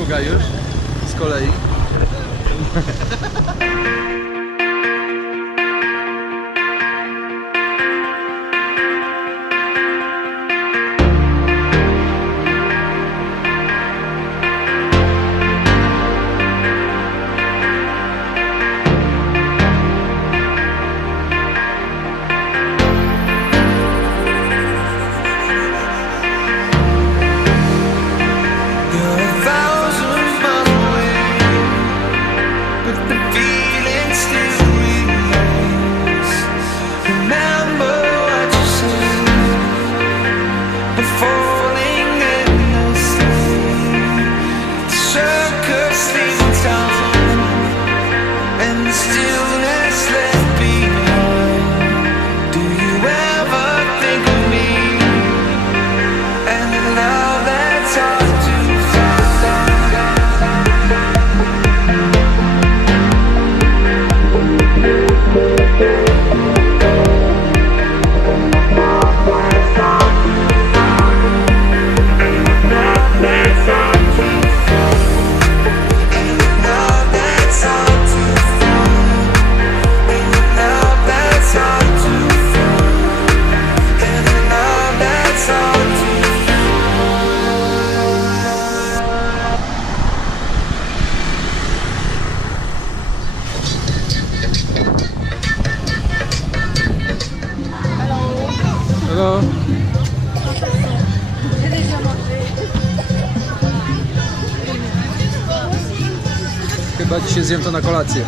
druga już z kolei. Hello. Chyba dzisiaj zjem to na kolację.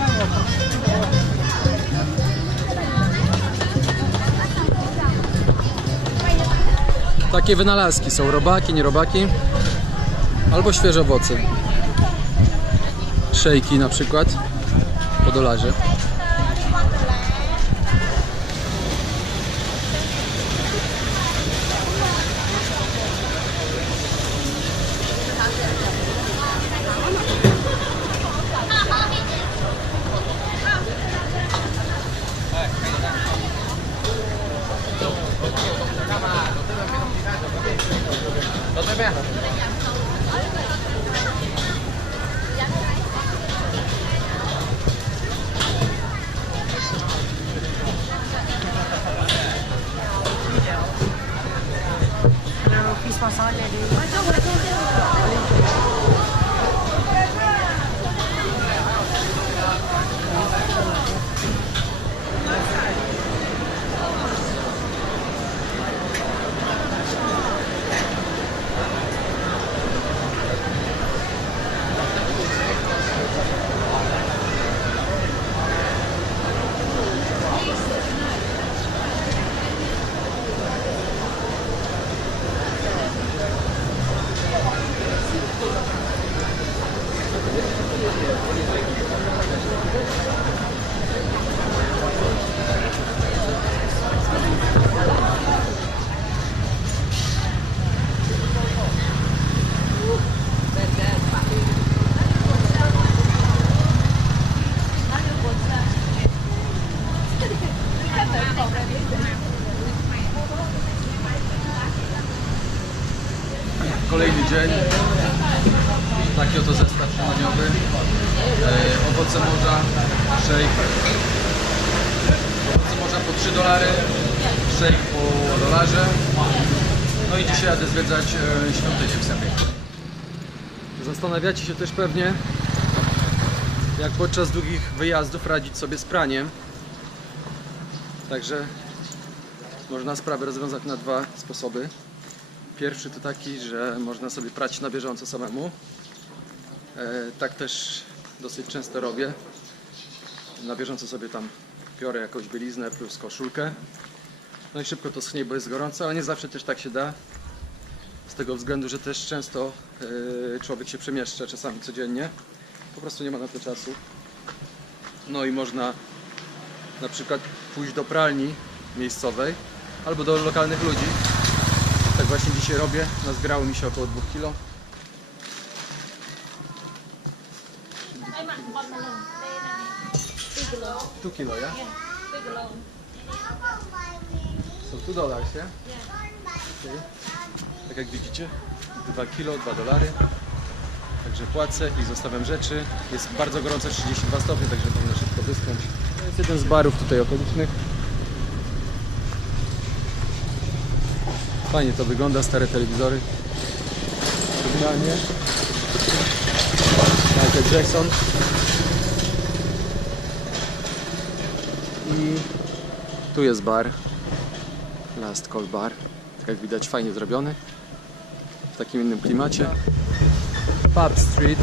Takie wynalazki są, robaki, nie robaki, albo świeże owoce. Szejki na przykład po dolarze. Kolejny dzień, taki oto zestaw śniadaniowy, owoce morza, szejk, owoce morza po $3, szejk po dolarze. No i dzisiaj jadę zwiedzać świątynię w Sempie. Zastanawiacie się też pewnie, jak podczas długich wyjazdów radzić sobie z praniem. Także można sprawę rozwiązać na dwa sposoby. Pierwszy to taki, że można sobie prać na bieżąco samemu. Tak też dosyć często robię. Na bieżąco sobie tam biorę jakąś bieliznę plus koszulkę. No i szybko to schnie, bo jest gorąco, ale nie zawsze też tak się da. Z tego względu, że też często człowiek się przemieszcza, czasami codziennie. Po prostu nie ma na to czasu. No i można na przykład pójść do pralni miejscowej albo do lokalnych ludzi. Tak właśnie dzisiaj robię. Nazbierało mi się około 2 kg. $2 kilo, ja? So $2, ja? Okay. Tak jak widzicie, 2 kilo, $2. Także płacę i zostawiam rzeczy. Jest bardzo gorąco, 32 stopnie, także powinno szybko wyschnąć. To jest jeden z barów tutaj okolicznych. Fajnie to wygląda, stare telewizory. Genialnie. Michael Jackson. I tu jest bar. Last Call Bar. Tak jak widać, fajnie zrobiony. W takim innym klimacie. Pub Street.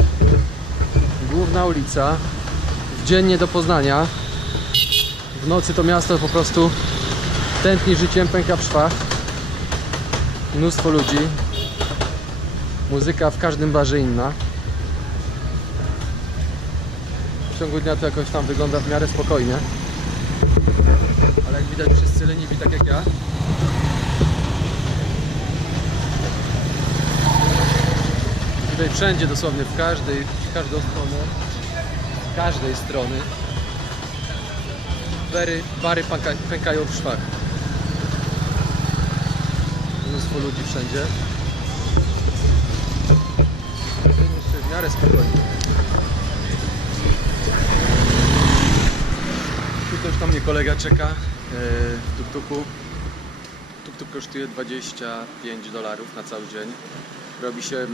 Główna ulica. W dzień nie do poznania. W nocy to miasto po prostu tętni życiem, pęka w szwach. Mnóstwo ludzi. Muzyka w każdym barze inna. W ciągu dnia to jakoś tam wygląda w miarę spokojnie. Ale jak widać, wszyscy leniwi, tak jak ja. Tutaj wszędzie, dosłownie w każdą stronę, z każdej strony bary pękają w szwach. Mnóstwo ludzi wszędzie. Jeszcze w miarę spokojnie. Tu też tam mnie kolega czeka w tuk-tuku. Tuk-tuk kosztuje $25 na cały dzień. Robi się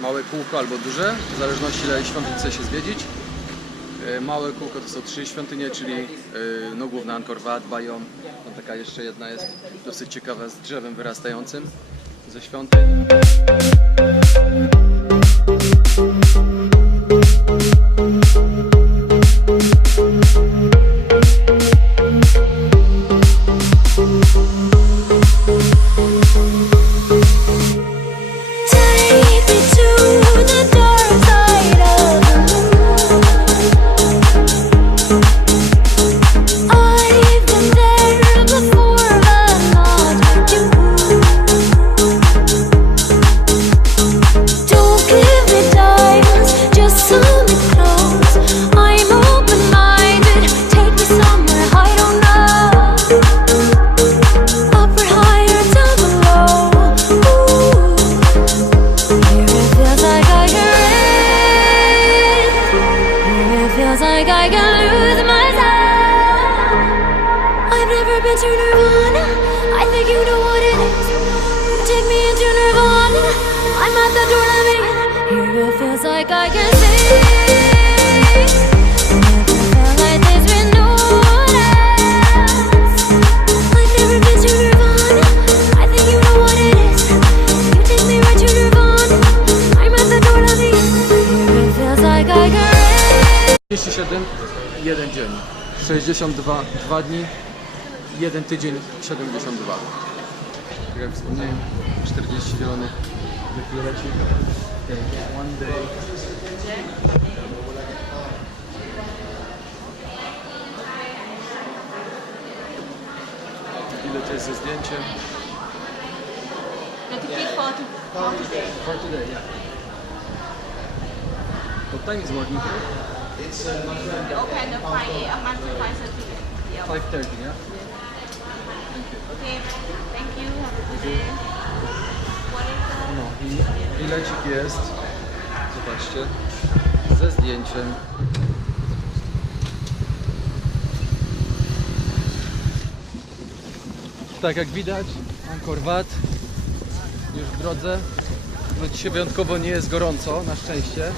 małe kółko albo duże, w zależności ile świątyń chce się zwiedzić. Małe kółko to są 3 świątynie, czyli no, główna Angkor Wat, Bayong. Tam taka jeszcze jedna jest dosyć ciekawa z drzewem wyrastającym ze świątyń. To Nirvana, I think you know what it is. You take me into Nirvana, I'm at the door, let me in. Here it feels like I can see. Never felt like this with no one else. I've never been to Nirvana, I think you know what it is. You take me right to Nirvana, I'm at the door, let me in. Here it feels like I can. 37, jeden dzień. 62 dni. Jeden tydzień 72. Tak jak wspomniałem, 40 zielonych leci. One day. Ile to jest ze zdjęciem? The ticket for today. For today, yeah. What time is working here? It's We open the 5 a.m. until 5:30. 5:30, yeah? Okay, thank you. Have a good day. What is the... No i bilecik jest, zobaczcie, ze zdjęciem. Tak jak widać, Angkor Wat już w drodze. No dzisiaj wyjątkowo nie jest gorąco, na szczęście,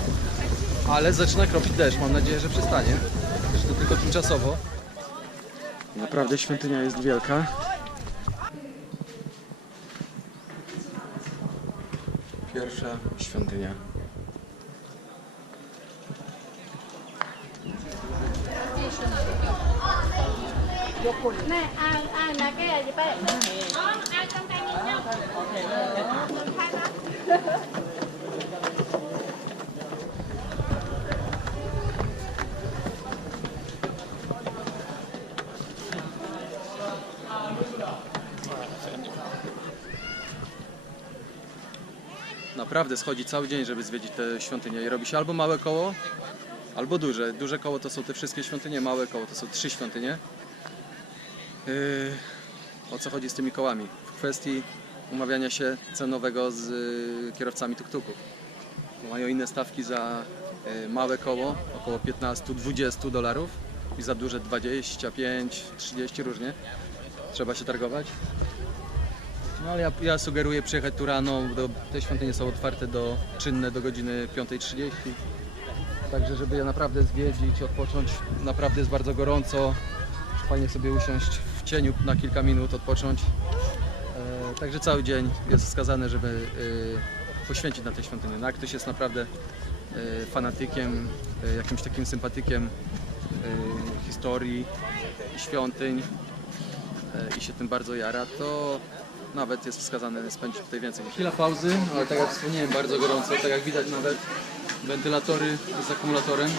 ale zaczyna kropić deszcz. Mam nadzieję, że przestanie. Zresztą tylko tymczasowo. Naprawdę świątynia jest wielka. Pierwsza świątynia. Naprawdę schodzi cały dzień, żeby zwiedzić tę świątynię i robi się albo małe koło, albo duże. Duże koło to są te wszystkie świątynie, małe koło to są 3 świątynie. O co chodzi z tymi kołami? W kwestii umawiania się cenowego z kierowcami tuk-tuków. Mają inne stawki za małe koło, około 15-20 dolarów i za duże 25-30 różnie. Trzeba się targować. No ale ja sugeruję przyjechać tu rano, bo te świątynie są otwarte czynne do godziny 5:30. Także żeby je naprawdę zwiedzić, odpocząć, naprawdę jest bardzo gorąco. Fajnie sobie usiąść w cieniu na kilka minut, odpocząć. Także cały dzień jest wskazany, żeby poświęcić na tę świątynię. No, jak ktoś jest naprawdę fanatykiem, jakimś takim sympatykiem historii i świątyń i się tym bardzo jara, to nawet jest wskazane spędzić tutaj więcej. Chwila pauzy, ale tak jak wspomniałem, bardzo gorąco, tak jak widać nawet wentylatory z akumulatorem.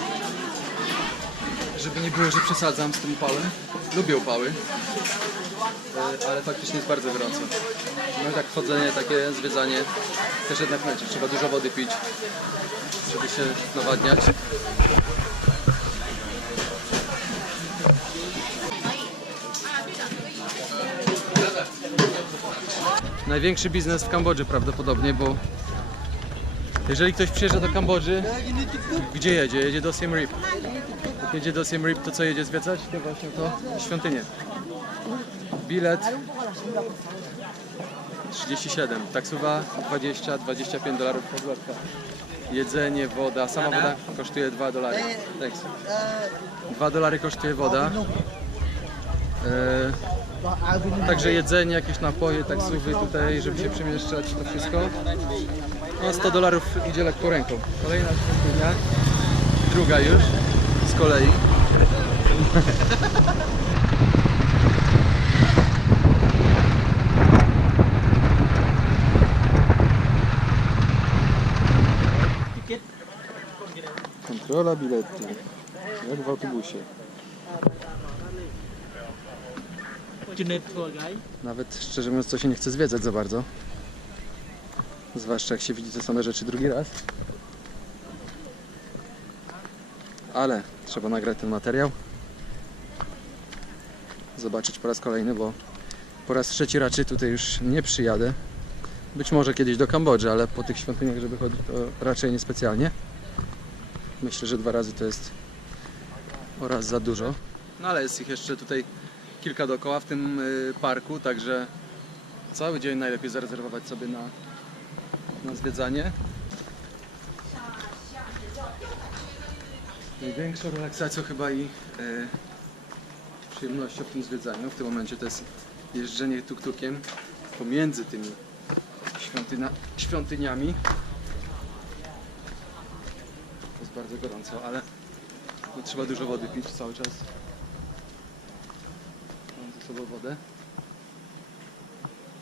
Żeby nie było, że przesadzam z tym upałem. Lubię upały, ale faktycznie jest bardzo gorąco. No i tak chodzenie, takie zwiedzanie też jednak męczy. Trzeba dużo wody pić, żeby się nawadniać. Największy biznes w Kambodży prawdopodobnie, bo jeżeli ktoś przyjeżdża do Kambodży, gdzie jedzie? Jedzie do Siem Reap. Jak jedzie do Siem Reap, to co jedzie zwiedzać? To właśnie to świątynię. Bilet 37, taksuwa 20-25 dolarów podlotka. Jedzenie, woda, sama woda kosztuje 2 dolary. Thanks. 2 dolary kosztuje woda. Także jedzenie, jakieś napoje, taksówy tutaj, żeby się przemieszczać, to wszystko. No 100 dolarów idzie lekko ręką. Kolejna świątynia, druga już z kolei. Kontrola biletu, jak w autobusie. Nawet szczerze mówiąc to się nie chce zwiedzać za bardzo. Zwłaszcza jak się widzi te same rzeczy drugi raz. Ale trzeba nagrać ten materiał. Zobaczyć po raz kolejny, bo po raz trzeci raczej tutaj już nie przyjadę. Być może kiedyś do Kambodży, ale po tych świątyniach, żeby chodzić, to raczej niespecjalnie. Myślę, że 2 razy to jest oraz za dużo. No ale jest ich jeszcze tutaj kilka dookoła w tym parku, także cały dzień najlepiej zarezerwować sobie na zwiedzanie. Największą relaksacją chyba i przyjemnością w tym zwiedzaniu w tym momencie to jest jeżdżenie tuk-tukiem pomiędzy tymi świątyniami. To jest bardzo gorąco, ale no, trzeba dużo wody pić cały czas. Mam ze sobą wodę.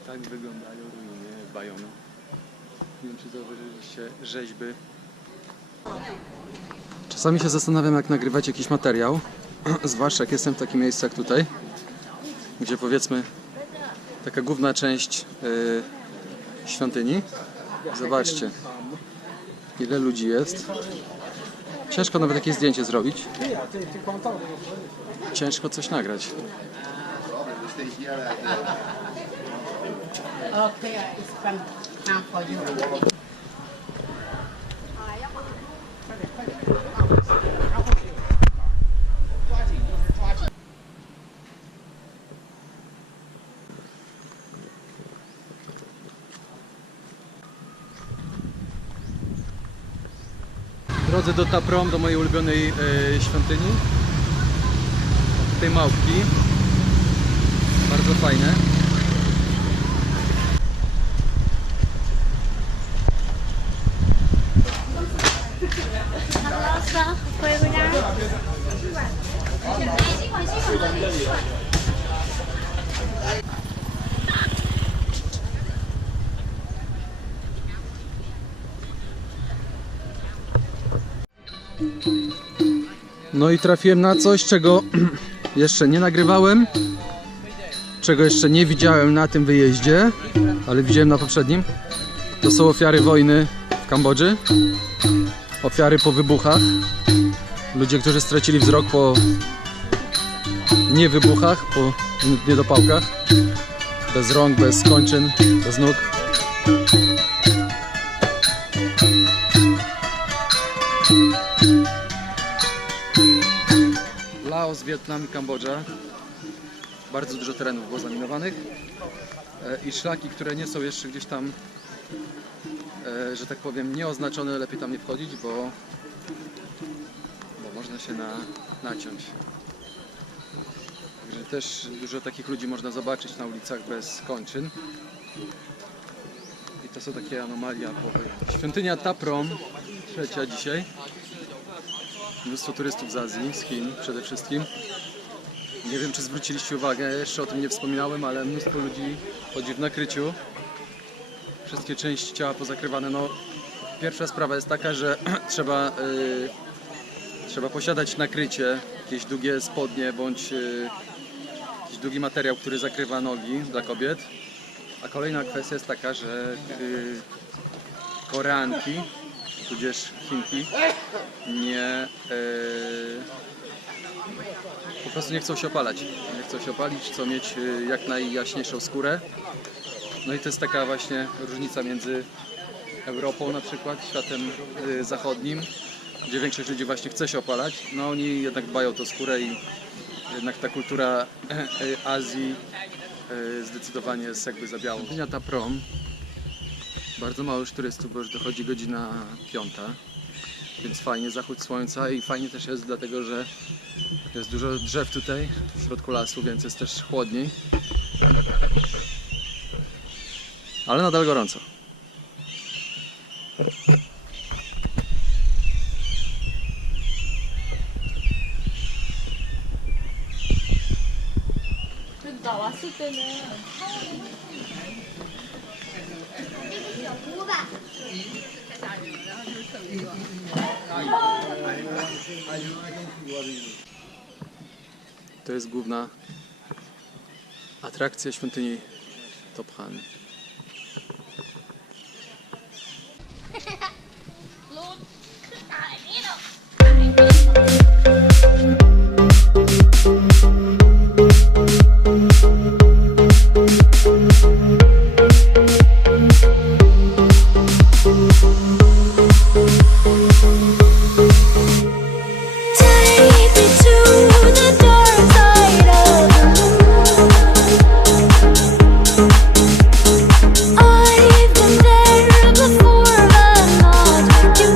Tak wyglądają ruiny Bajonu. Nie wiem, czy zauważyliście rzeźby. Czasami się zastanawiam, jak nagrywać jakiś materiał, zwłaszcza jak jestem w takich miejscach jak tutaj, gdzie powiedzmy taka główna część świątyni. Zobaczcie, ile ludzi jest. Ciężko nawet jakieś zdjęcie zrobić. Ciężko coś nagrać. Okay, it's time for you. W drodze do Taprom, do mojej ulubionej świątyni, tej małpki. Bardzo fajne. No i trafiłem na coś, czego jeszcze nie nagrywałem, czego jeszcze nie widziałem na tym wyjeździe, ale widziałem na poprzednim. To są ofiary wojny w Kambodży, ofiary po wybuchach, ludzie, którzy stracili wzrok po niewybuchach, po niedopałkach, bez rąk, bez kończyn, bez nóg. Laos, Wietnam, Kambodża. Bardzo dużo terenów było zaminowanych i szlaki, które nie są jeszcze gdzieś tam, że tak powiem, nieoznaczone, lepiej tam nie wchodzić, bo można się naciąć. Także też dużo takich ludzi można zobaczyć na ulicach bez kończyn. I to są takie anomalia. Świątynia Ta Prohm, trzecia dzisiaj. Mnóstwo turystów z Azji, z Chin przede wszystkim. Nie wiem, czy zwróciliście uwagę, jeszcze o tym nie wspominałem, ale mnóstwo ludzi chodzi w nakryciu. Wszystkie części ciała pozakrywane. No, pierwsza sprawa jest taka, że trzeba posiadać nakrycie, jakieś długie spodnie bądź jakiś długi materiał, który zakrywa nogi dla kobiet. A kolejna kwestia jest taka, że Koreanki, tudzież Chinki, po prostu nie chcą się opalać. Nie chcą się opalić, chcą mieć jak najjaśniejszą skórę. No i to jest taka właśnie różnica między Europą na przykład, światem zachodnim, gdzie większość ludzi właśnie chce się opalać. No oni jednak dbają o tą skórę i jednak ta kultura Azji zdecydowanie jest jakby za białą. Świątynia Ta Prohm. Bardzo mało już turystów, bo już dochodzi godzina 5. Więc fajnie, zachód słońca i fajnie też jest dlatego, że jest dużo drzew tutaj w środku lasu, więc jest też chłodniej. Ale nadal gorąco. 나 왔을 때는 To jest główna atrakcja świątyni Ta Prohm. Take me to the dark side of the moon. I've been there before, but not with you.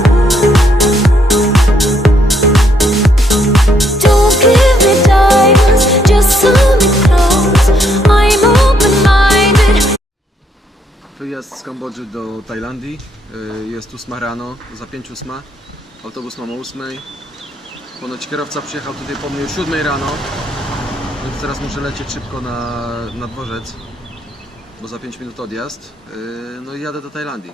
Don't give me diamonds, just some clothes. I'm open-minded. Wyjazd z Kambodży do Tajlandii. Jest 8 rano, za 5:08. Autobus mam o 8. Ponoć kierowca przyjechał tutaj po mnie o 7 rano. Więc teraz muszę lecieć szybko na dworzec, bo za 5 minut odjazd. No i jadę do Tajlandii.